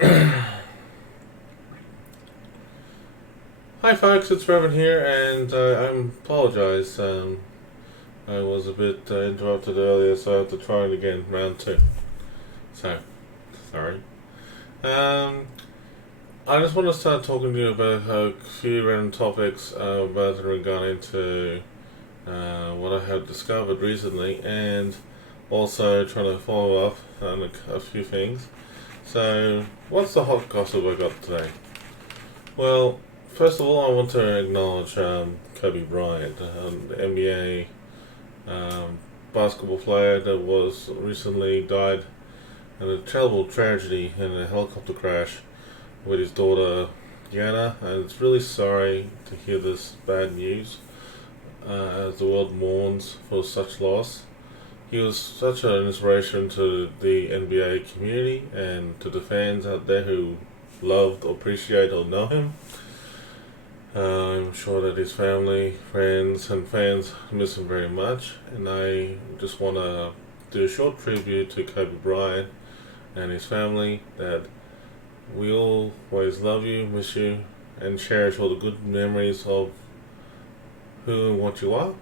Hi folks, it's Revan here, and I apologize. I was a bit interrupted earlier, so I have to try it again, round two. So, sorry. Um, I just want to start talking to you about a few random topics about regarding to what I have discovered recently, and also trying to follow up on a few things. So, what's the hot gossip I got today? Well, first of all, I want to acknowledge Kobe Bryant, the NBA basketball player that was recently died in a terrible tragedy in a helicopter crash with his daughter Yana, and it's really sorry to hear this bad news as the world mourns for such loss. He was such an inspiration to the NBA community and to the fans out there who loved, appreciate, or know him. I'm sure that his family, friends, and fans miss him very much, and I just want to do a short tribute to Kobe Bryant and his family. That we always love you, miss you, and cherish all the good memories of who and what you are.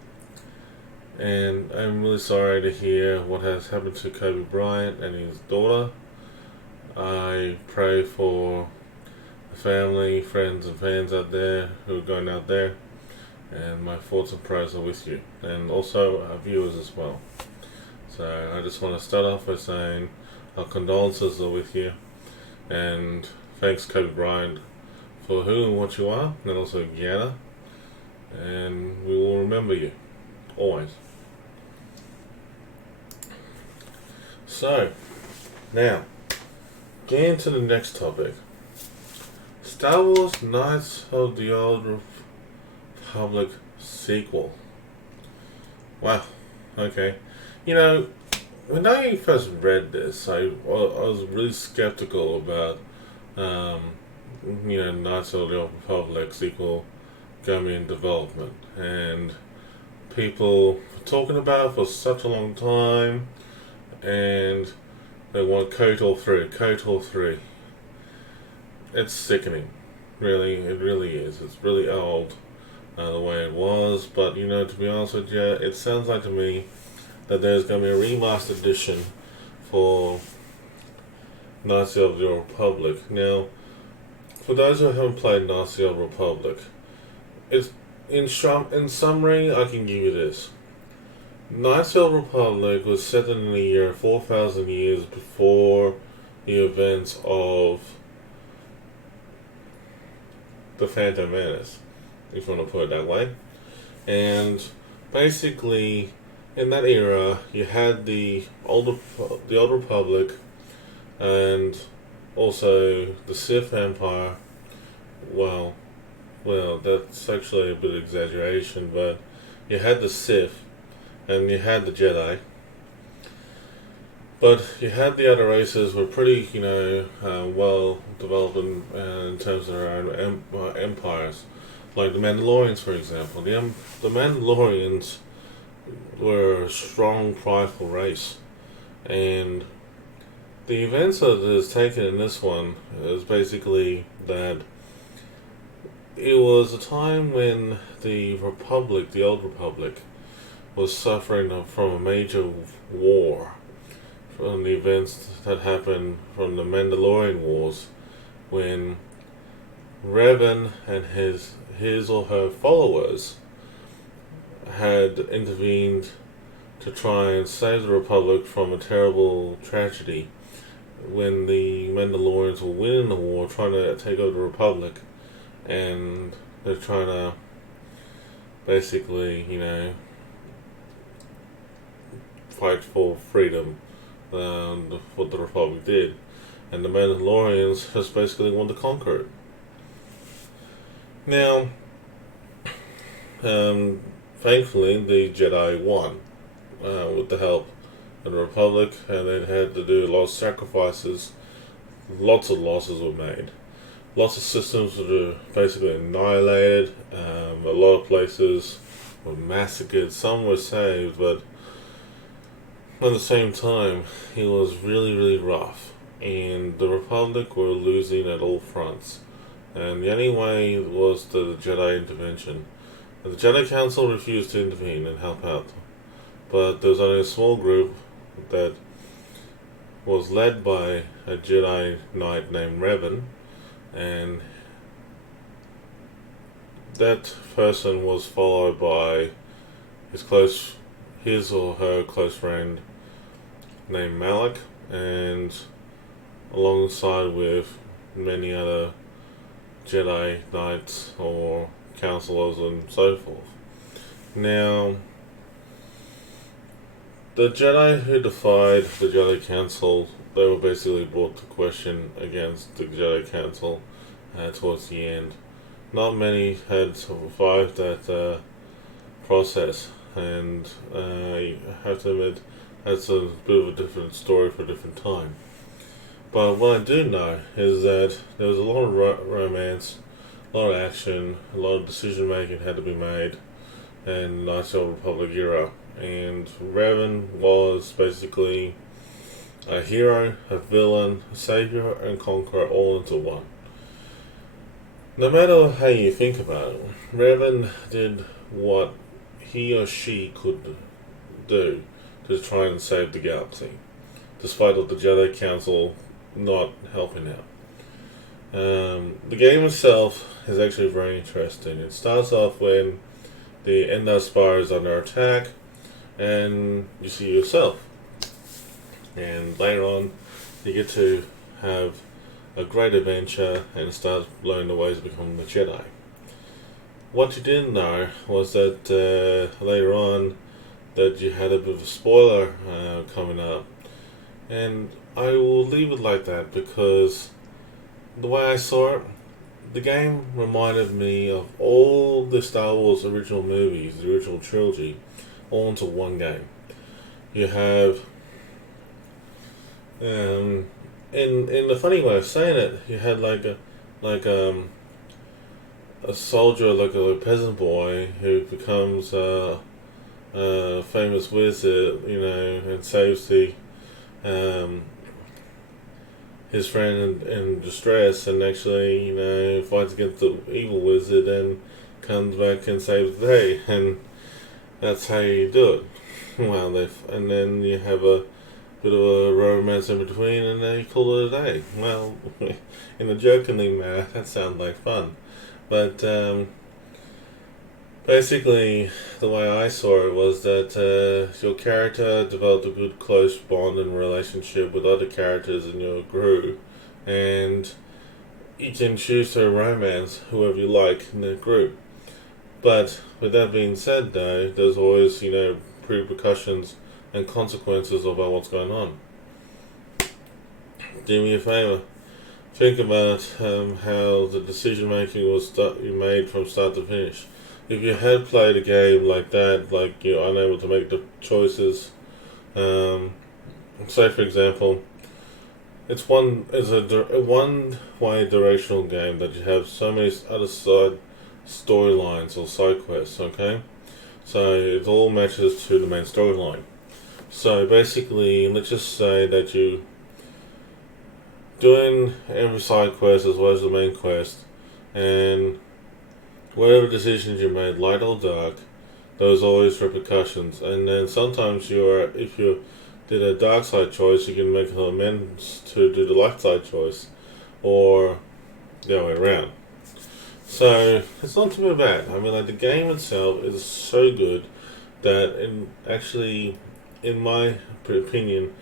And I'm really sorry to hear what has happened to Kobe Bryant and his daughter. I pray for the family, friends, and fans out there who are going out there, and my thoughts and prayers are with you, and also our viewers as well. So I just want to start off by saying our condolences are with you, and thanks Kobe Bryant for who and what you are, and also Gianna, and we will remember you, always. So, now, getting to the next topic. Star Wars Knights of the Old Republic sequel. Wow, okay. You know, when I first read this, I was really skeptical about, Knights of the Old Republic sequel going in development. And people were talking about it for such a long time, and they want KOTOR 3, KOTOR 3. It's sickening. Really, it really is. It's really old the way it was, but to be honest with you, it sounds like to me that there's going to be a remastered edition for Knights of the Republic. Now, for those who haven't played Knights of the Republic, it's in summary, I can give you this. Knights of the Republic was set in the year 4,000 years before the events of the Phantom Menace, if you want to put it that way. And basically, in that era, you had the old Republic, and also the Sith Empire. Well, that's actually a bit of exaggeration, but you had the Sith, and you had the Jedi. But you had the other races were pretty, well developed in terms of their own empires. Like the Mandalorians, for example. The Mandalorians were a strong, prideful race. And the events that is taken in this one is basically that it was a time when the Republic, the Old Republic, was suffering from a major war from the events that happened from the Mandalorian Wars, when Revan and his or her followers had intervened to try and save the Republic from a terrible tragedy when the Mandalorians were winning the war, trying to take over the Republic, and they're trying to basically, fight for freedom, what the Republic did. And the Mandalorians just basically want to conquer it. Now, thankfully, the Jedi won with the help of the Republic, and they had to do a lot of sacrifices. Lots of losses were made. Lots of systems were basically annihilated. A lot of places were massacred. Some were saved, but at the same time, it was really, really rough. and the Republic were losing at all fronts. And the only way was the Jedi intervention. The Jedi Council refused to intervene and help out, but there was only a small group that was led by a Jedi Knight named Revan, and that person was followed by his or her close friend named Malik, and alongside with many other Jedi Knights or counselors and so forth. Now, the Jedi who defied the Jedi Council, they were basically brought to question against the Jedi Council towards the end. Not many had survived that process, and I have to admit that's a bit of a different story for a different time. But what I do know is that there was a lot of romance, a lot of action, a lot of decision making had to be made in the Knights of the Republic era. And Revan was basically a hero, a villain, a savior, and conqueror all into one. No matter how you think about it, Revan did what he or she could do to try and save the galaxy, despite of the Jedi Council not helping out. The game itself is actually very interesting. It starts off when the Endar Spire is under attack, and you see yourself. And later on, you get to have a great adventure and start learning the ways of becoming a Jedi. What you didn't know was that later on, that you had a bit of a spoiler coming up, and I will leave it like that because the way I saw it, the game reminded me of all the Star Wars original movies, the original trilogy, all into one game. You have, in the funny way of saying it, you had a soldier, like a peasant boy who becomes a famous wizard, and saves his friend in distress, and actually, fights against the evil wizard and comes back and saves the day, and that's how you do it. Well, and then you have a bit of a romance in between, and then you call it a day. Well, in a jokingly manner, that sounds like fun, but basically, the way I saw it was that your character developed a good close bond and relationship with other characters in your group, and you can choose to romance whoever you like in the group. But with that being said, though, there's always, repercussions and consequences about what's going on. Do me a favor. Think about how the decision making was made from start to finish. If you had played a game like that, like you're unable to make the choices, say for example, it's a one-way directional game that you have so many other side storylines or side quests. Okay, so it all matches to the main storyline. So basically, let's just say that you doing every side quest as well as the main quest, and whatever decisions you made, light or dark, there was always repercussions. And then sometimes if you did a dark side choice, you can make an amends to do the light side choice, or the other way around. So it's not too bad. I mean, like, the game itself is so good that in my opinion,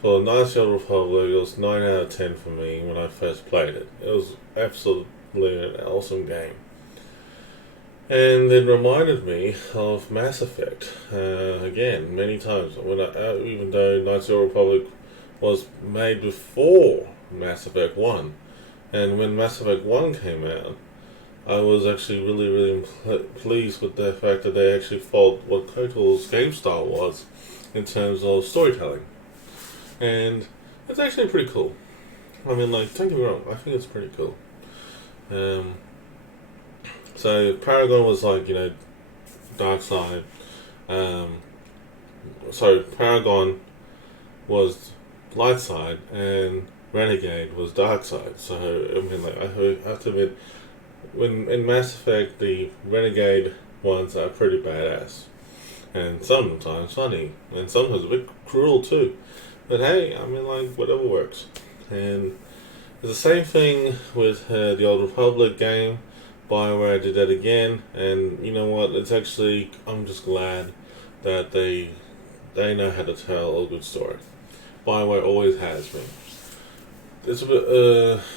for Knights of the Republic, it was 9 out of 10 for me when I first played it. It was absolutely an awesome game. And it reminded me of Mass Effect, again, many times. Even though Knights of the Republic was made before Mass Effect 1, and when Mass Effect 1 came out, I was actually really, really pleased with the fact that they actually followed what KOTOR's game style was in terms of storytelling. And it's actually pretty cool. I mean, like, don't get me wrong, I think it's pretty cool. So Paragon was like, dark side. So Paragon was light side, and Renegade was dark side. So I mean, like I have to admit, when in Mass Effect, the Renegade ones are pretty badass, and sometimes funny, and sometimes a bit cruel too. But hey, I mean, like whatever works. And it's the same thing with the Old Republic game. BioWare did that again, and you know what? It's actually I'm just glad that they know how to tell a good story. BioWare always has been. It's a bit,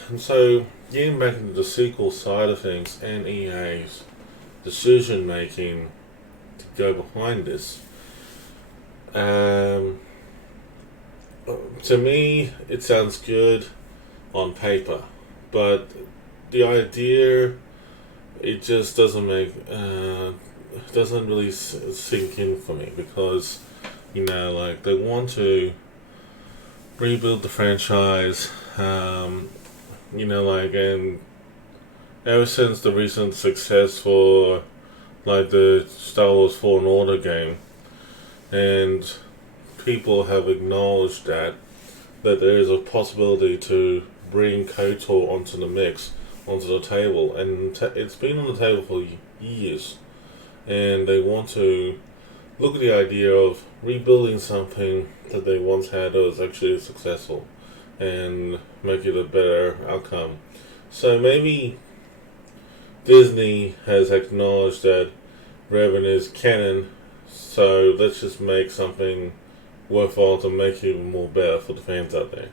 and so getting back into the sequel side of things and EA's decision making to go behind this. To me, it sounds good on paper, but the idea it just doesn't really sink in for me because like they want to rebuild the franchise, like and ever since the recent success for like the Star Wars Fallen Order game, and people have acknowledged that there is a possibility to bring KOTOR onto the mix, onto the table, and it's been on the table for years, and they want to look at the idea of rebuilding something that they once had that was actually successful, and make it a better outcome. So maybe Disney has acknowledged that Revan is canon, so let's just make something worthwhile to make it even more better for the fans out there.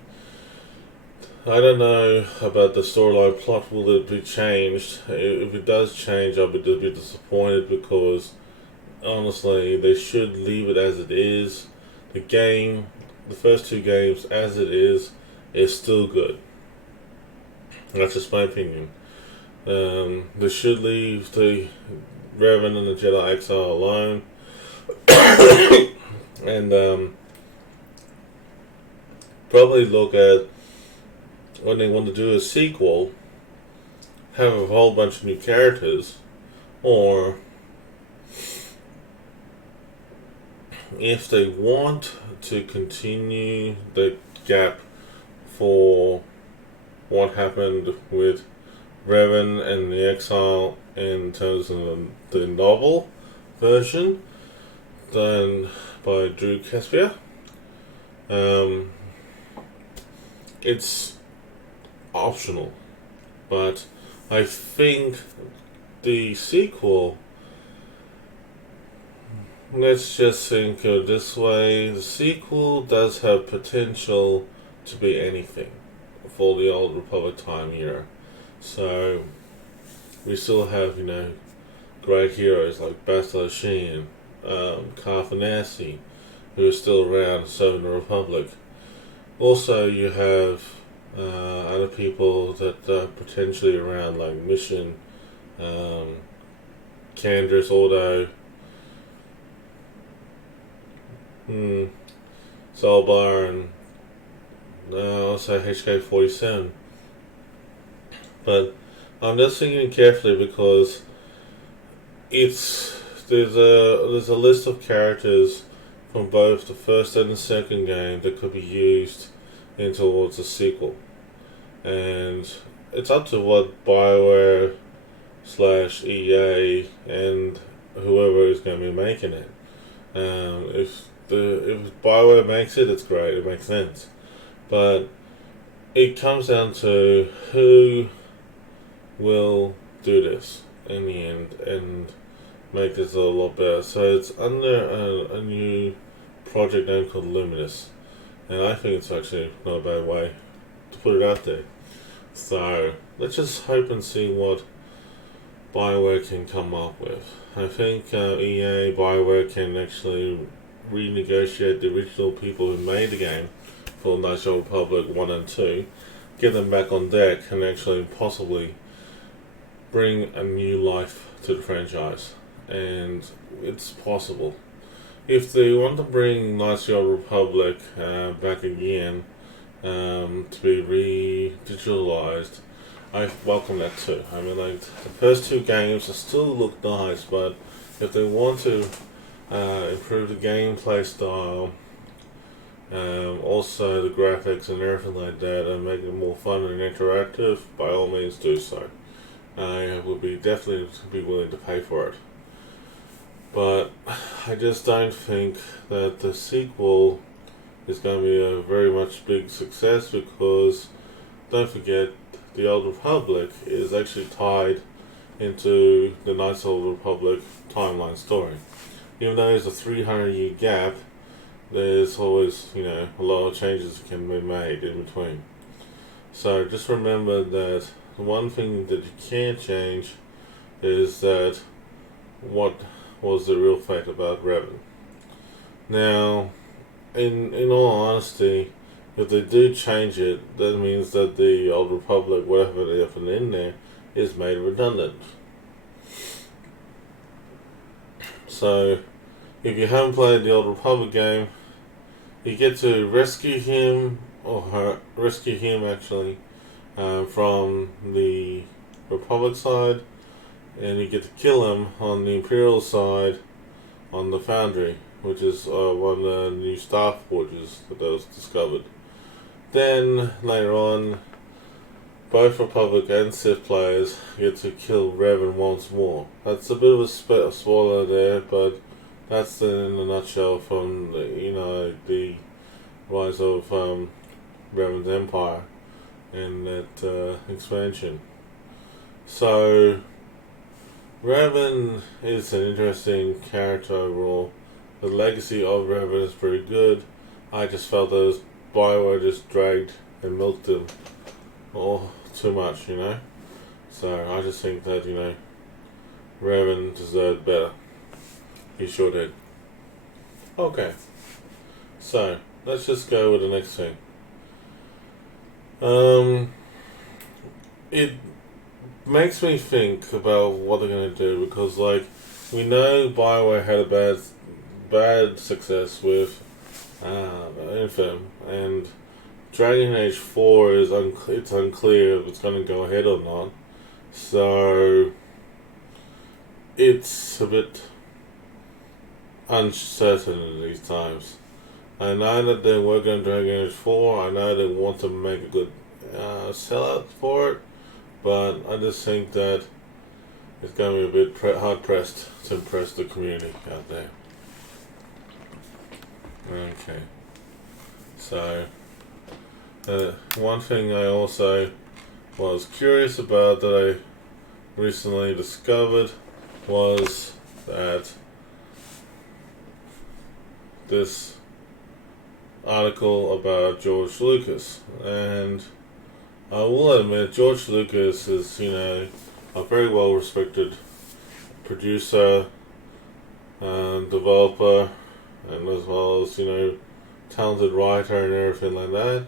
I don't know about the storyline plot. Will it be changed? If it does change, I'll be disappointed because honestly, they should leave it as it is. The game, the first two games, as it is still good. That's just my opinion. They should leave the Revan and the Jedi Exile alone, and probably look at when they want to do a sequel, have a whole bunch of new characters, or if they want to continue the gap for what happened with Revan and the Exile in terms of the novel version done by Drew Caspia, it's optional, but I think the sequel, let's just think of it this way, the sequel does have potential to be anything for the Old Republic time era. So we still have, great heroes like Bastila Sheen, Carfanasi, who are still around serving the Republic. Also, you have other people that are potentially around, like Mission, Candace, Ordo, Zolbar, and also HK-47. But I'm just thinking carefully because there's a list of characters from both the first and the second game that could be used in towards a sequel, and it's up to what BioWare / EA and whoever is going to be making it. If BioWare makes it, it's great. It makes sense, but it comes down to who will do this in the end and make this a lot better. So it's under a new project name called Luminous, and I think it's actually not a bad way to put it out there. So let's just hope and see what BioWare can come up with. I think EA, BioWare can actually renegotiate the original people who made the game for Knights of the Republic 1 and 2, get them back on deck, and actually possibly bring a new life to the franchise. And it's possible. If they want to bring Knights of the Republic back again to be re-digitalized, I welcome that too. I mean, like, the first two games still look nice, but if they want to improve the gameplay style Also, the graphics and everything like that, and make it more fun and interactive. By all means, do so. I would be definitely be willing to pay for it. But I just don't think that the sequel is going to be a very much big success, because don't forget, the Old Republic is actually tied into the Knights of the Old Republic timeline story. Even though there's a 300-year gap, there's always, a lot of changes that can be made in between. So just remember that the one thing that you can't change is that what was the real fate about Revan. Now, in all honesty, if they do change it, that means that the Old Republic, whatever they have in there, is made redundant. So, if you haven't played the Old Republic game, you get to rescue him, or her, rescue him actually, from the Republic side, and you get to kill him on the Imperial side on the Foundry, which is one of the new Star Forges that was discovered. Then, later on, both Republic and Sith players get to kill Revan once more. That's a bit of a spoiler there, but that's in a nutshell from the rise of Revan's Empire and that expansion. So, Revan is an interesting character overall. The legacy of Revan is pretty good. I just felt that BioWare just dragged and milked him too much, So I just think that, Revan deserved better. He sure did. Okay. So, let's just go with the next thing. It makes me think about what they're going to do, because, we know BioWare had a bad success with Infam, and Dragon Age 4 is it's unclear if it's going to go ahead or not. So it's a bit uncertain in these times. I know that they're working on Dragon Age 4. I know they want to make a good sellout for it, but I just think that it's going to be a bit hard pressed to impress the community out there. Okay. So, one thing I also was curious about that I recently discovered was that this article about George Lucas, and I will admit George Lucas is, a very well respected producer and developer, and as well as, talented writer and everything like that.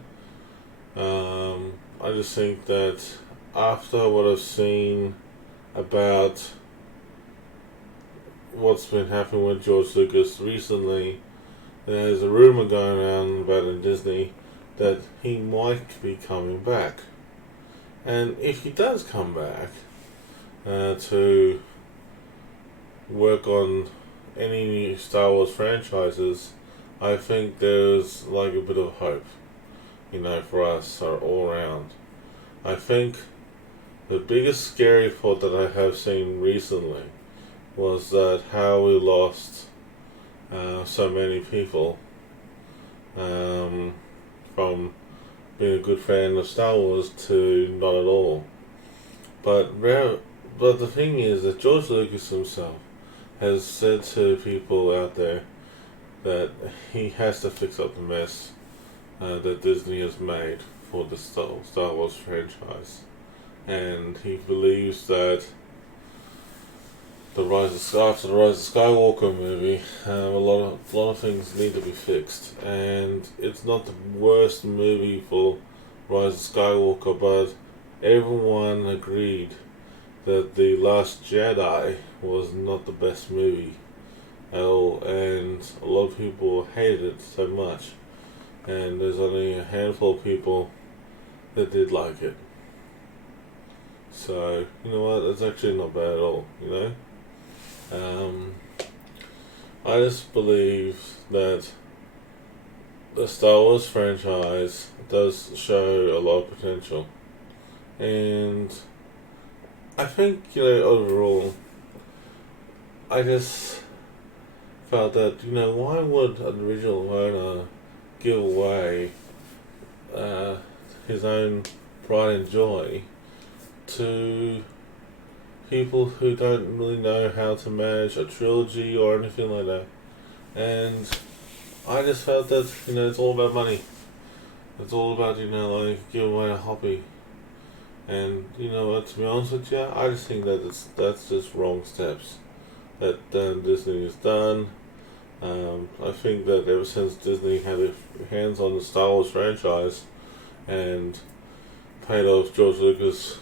I just think that after what I've seen about what's been happening with George Lucas recently, there's a rumor going around about in Disney that he might be coming back. And if he does come back to work on any new Star Wars franchises, I think there's a bit of hope, for us all around. I think the biggest scary thought that I have seen recently was that how we lost so many people from being a good fan of Star Wars to not at all. But the thing is that George Lucas himself has said to people out there that he has to fix up the mess that Disney has made for the Star Wars franchise, and he believes that after the Rise of Skywalker movie, a lot of things need to be fixed, and it's not the worst movie for Rise of Skywalker, but everyone agreed that The Last Jedi was not the best movie at all, and a lot of people hated it so much, and there's only a handful of people that did like it. So, you know what, it's actually not bad at all, I just believe that the Star Wars franchise does show a lot of potential. And I think, overall, I just felt that, why would an original owner give away uh, his own pride and joy to people who don't really know how to manage a trilogy or anything like that? And I just felt that, it's all about money. It's all about, like, giving away a hobby. And, to be honest with you, I just think that that's just wrong steps that Disney has done. I think that ever since Disney had their hands on the Star Wars franchise and paid off George Lucas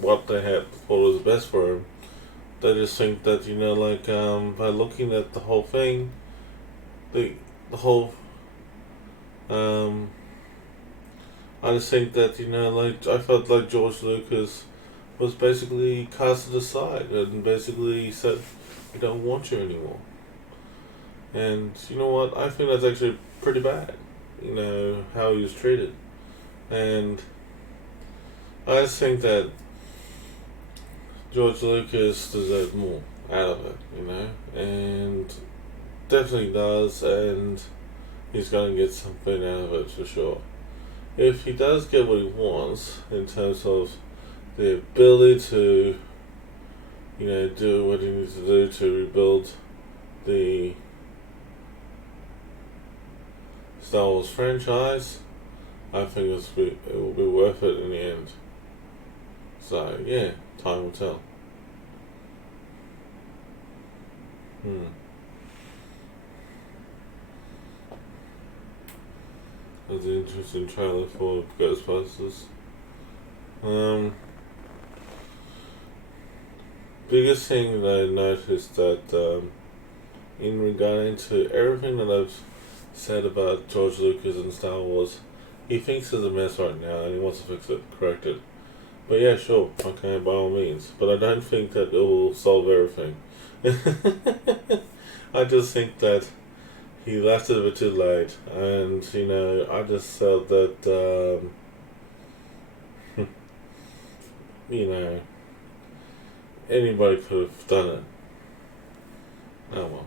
what they had thought was best for him, they just think that, by looking at the whole thing, the whole, I just think that, I felt like George Lucas was basically casted aside and basically said, we don't want you anymore. And you know what? I think that's actually pretty bad, how he was treated. And I just think that George Lucas deserved more out of it, and definitely does, and he's going to get something out of it for sure. If he does get what he wants in terms of the ability to, do what he needs to do to rebuild the Star Wars franchise, I think it will be worth it in the end. So, yeah, time will tell. That's an interesting trailer for Ghostbusters. Biggest thing that I noticed that in regarding to everything that I've said about George Lucas and Star Wars, he thinks it's a mess right now and he wants to fix it, correct it. But yeah, sure, okay, by all means. But I don't think that it will solve everything. I just think that he left it a bit too late, and I just felt that anybody could have done it. Oh well,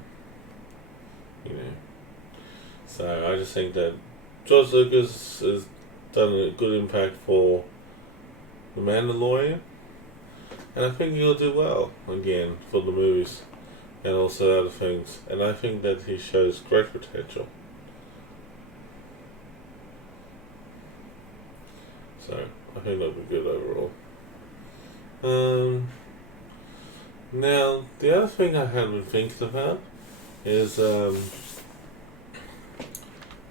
So I just think that George Lucas has done a good impact for The Mandalorian, and I think he'll do well again for the movies and also other things. And I think that he shows great potential. So I think that'll be good overall. Now the other thing I had been thinking about is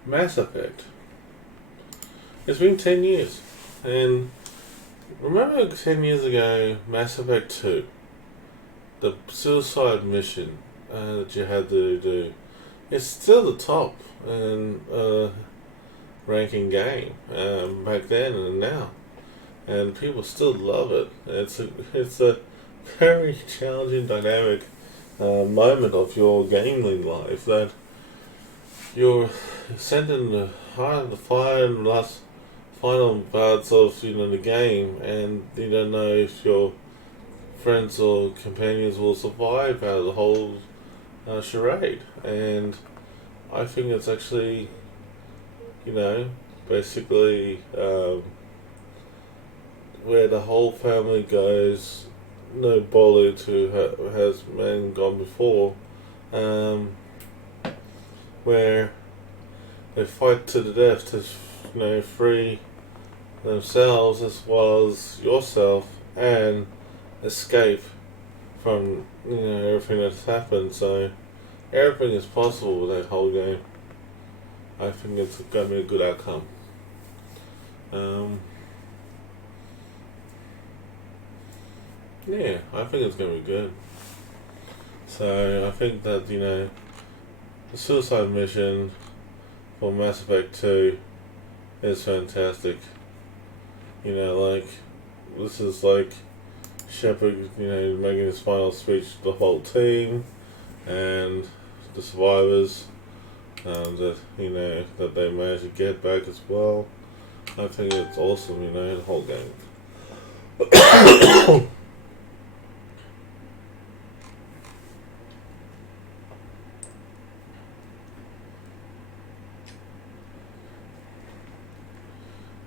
Mass Effect. It's been 10 years, and remember 10 years ago, Mass Effect 2, the suicide mission that you had to do, it's still the top and ranking game back then and now, and people still love it. It's a very challenging, dynamic moment of your gaming life that you're sent in the heart of the fire and last final parts of the game, and you don't know if your friends or companions will survive out of the whole charade. And I think it's actually, basically where the whole family goes. No Bollywood who has man gone before, where they fight to the death to free themselves as well as yourself and escape from everything that's happened. So everything is possible with that whole game. I think it's going to be a good outcome. Yeah, I think it's going to be good. So I think that the suicide mission for Mass Effect 2 is fantastic. This is like Shepard, making his final speech to the whole team and the survivors, that that they managed to get back as well. I think it's awesome, the whole game.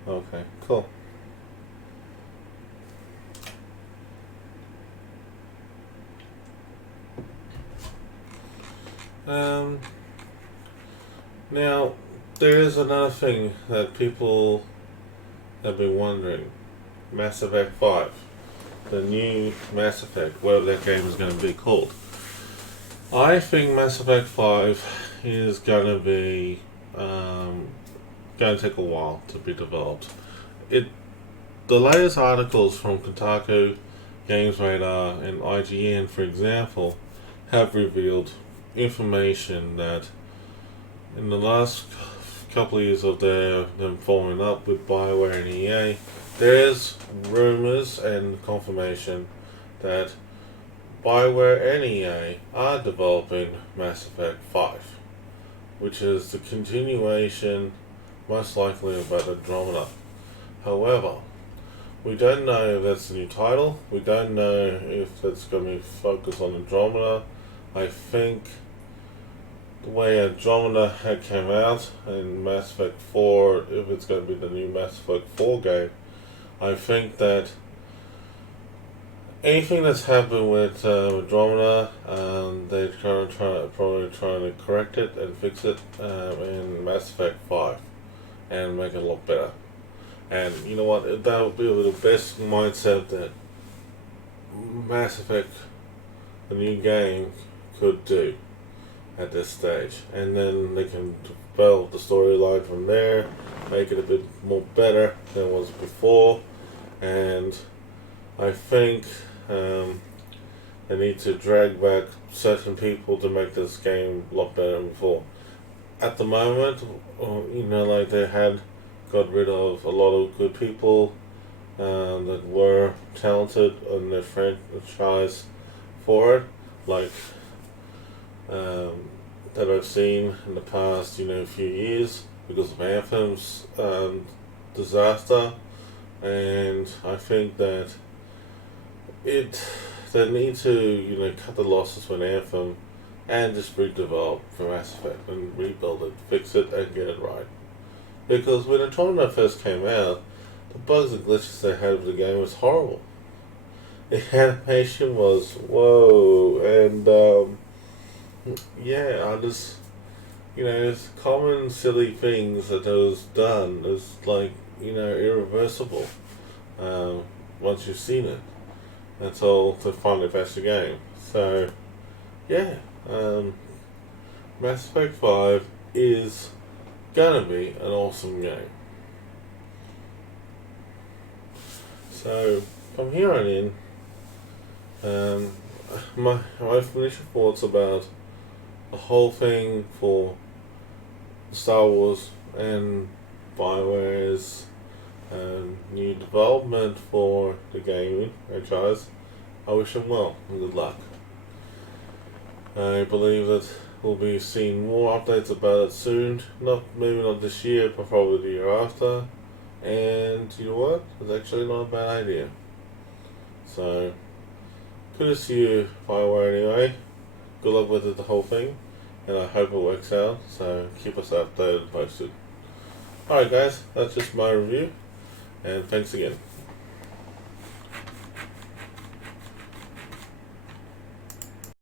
Okay, cool. Now, there is another thing that people have been wondering. Mass Effect 5. The new Mass Effect, whatever that game is going to be called. I think Mass Effect 5 is going to be going to take a while to be developed. The latest articles from Kotaku, Games Radar, and IGN, for example, have revealed information that in the last couple of years of them following up with BioWare and EA, there's rumors and confirmation that BioWare and EA are developing Mass Effect 5, which is the continuation, most likely, of Andromeda. However, we don't know if that's the new title. We don't know if it's going to be focused on Andromeda. I think the way Andromeda had came out in Mass Effect 4, if it's going to be the new Mass Effect 4 game, I think that anything that's happened with Andromeda, they're probably trying to correct it and fix it in Mass Effect 5 and make it a lot better. And you know what? That would be the best mindset that Mass Effect, the new game, could do at this stage. And then they can develop the storyline from there, make it a bit more better than it was before. And I think they need to drag back certain people to make this game a lot better than before. At the moment, like they had got rid of a lot of good people that were talented in their franchise for it, like that I've seen in the past, few years because of Anthem's disaster, and I think that they need to cut the losses with Anthem and just redevelop for Mass Effect and rebuild it, fix it, and get it right. Because when Andromeda first came out, the bugs and glitches they had with the game was horrible. The animation was whoa, and I just it's common silly things that was done is like irreversible. Once you've seen it, that's all to finally patch the game. So Mass Effect 5 is gonna be an awesome game. So from here on in, my initial thoughts about the whole thing for Star Wars and BioWare's new development for the gaming franchise, I wish them well and good luck. I believe that we'll be seeing more updates about it soon. Maybe not this year, but probably the year after. And you know what? It's actually not a bad idea. So, kudos to you, BioWare anyway. Good luck with it, the whole thing. And I hope it works out. So, keep us updated and posted. Alright guys, that's just my review. And thanks again.